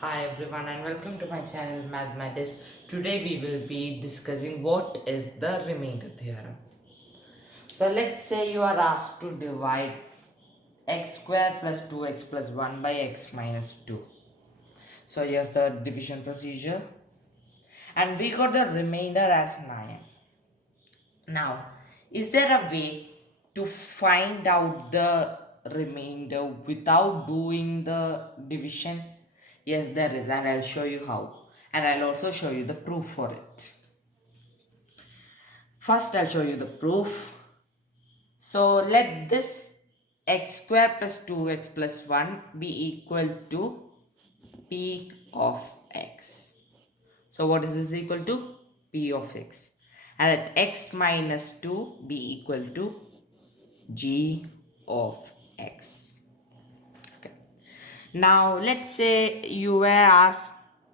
Hi everyone and welcome to my channel Mathematics. Today we will be discussing what is the remainder theorem. So let's say you are asked to divide x square plus 2x plus 1 by x minus 2. So here's the division procedure and we got the remainder as 9. Now, is there a way to find out the remainder without doing the division? Yes, there is, and I'll show you how. And I'll also show you the proof for it. First, I'll show you the proof. So, let this x square plus 2x plus 1 be equal to p of x. So, what is this equal to? P of x. And let x minus 2 be equal to g of x. Okay. Now let's say you were asked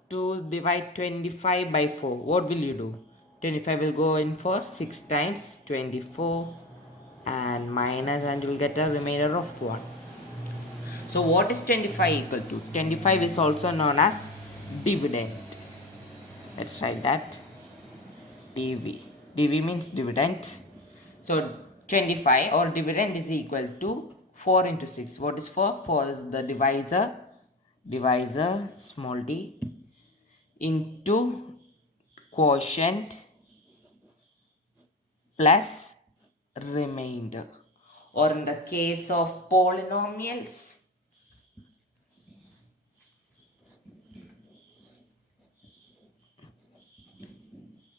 to divide 25 by 4. What will you do? 25 will go in for 6 times 24 and minus, and you will get a remainder of 1. So what is 25 equal to? 25 is also known as dividend. Let's write that. dv. dv means dividend. So 25 or dividend is equal to 4 into 6. What is 4? 4 is the divisor. Divisor small d into quotient plus remainder. Or in the case of polynomials,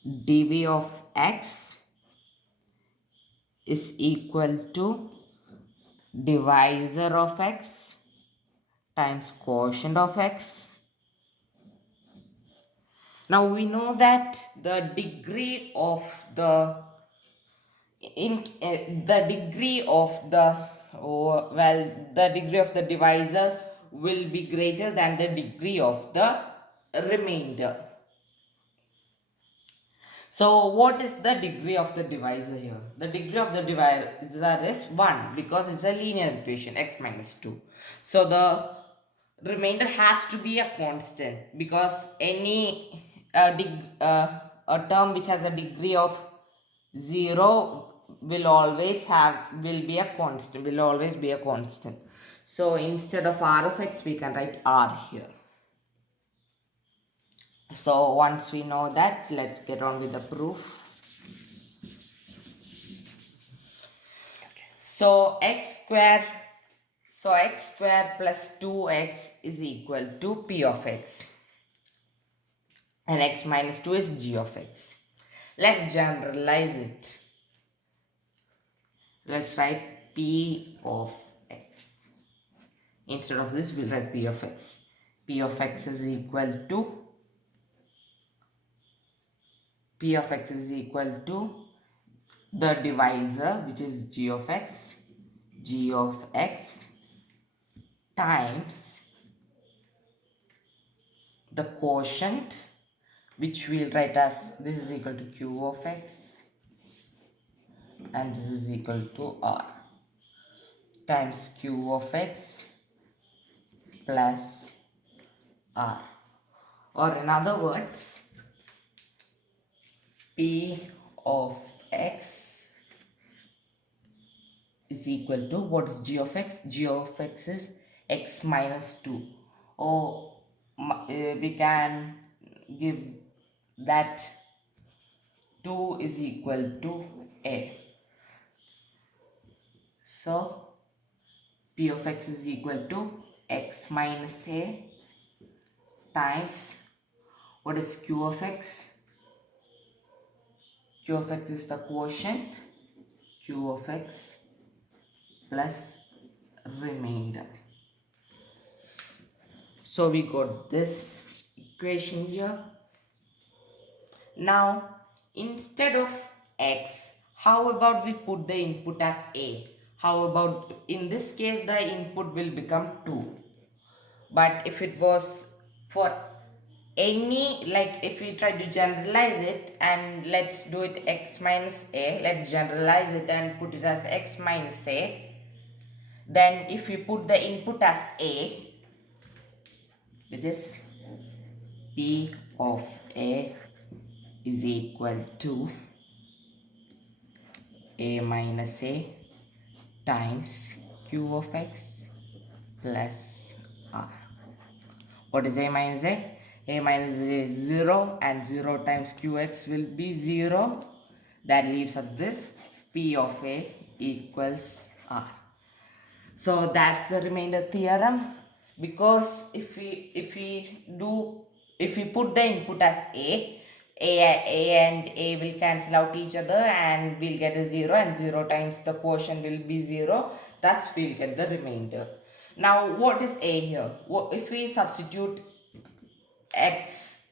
dv of x is equal to divisor of x times quotient of x. Now we know that the degree of the the degree of the the degree of the divisor will be greater than the degree of the remainder. So what is the degree of the divisor here? The degree of the divisor is 1 because it's a linear equation, x minus 2. So the remainder has to be a constant because any a term which has a degree of 0 will be a constant, will always be a constant. So instead of r of x we can write r here. So once we know that, let's get on with the proof. So x square plus 2x is equal to p of x and x minus 2 is g of x. Let's generalize it. Let's write p of x. Instead of this we'll write p of x. P of x is equal to the divisor, which is g of x times the quotient, which we'll write as this is equal to q of x and this is equal to r times q of x plus r, or in other words p of x is equal to, what is g of x? G of x is x minus 2, or we can give that 2 is equal to a. So p of x is equal to x minus a times, what is q of x? Q of x is the quotient, q of x plus remainder. So we got this equation here. Now instead of x, how about we put the input as a? How about in this case the input will become 2. But if it was for any, like if we try to generalize it, and let's do it x minus a, let's generalize it and put it as x minus a, then if we put the input as a, which is P of A is equal to A minus A times Q of X plus R. What is A minus A? A minus A is 0 and 0 times Qx will be 0. That leaves us this P of A equals R. So that's the remainder theorem, because if we put the input as a and a will cancel out each other and we'll get a 0, and 0 times the quotient will be 0, thus we'll get the remainder. Now what is a here? If we substitute x,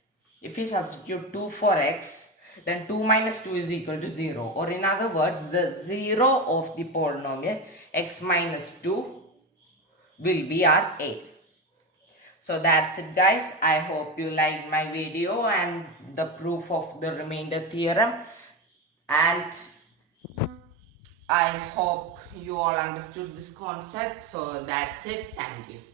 if we substitute 2 for x, then 2 minus 2 is equal to 0, or in other words the 0 of the polynomial x minus 2 will be our a. So that's it guys. I hope you liked my video and the proof of the remainder theorem, and I hope you all understood this concept. So that's it. Thank you.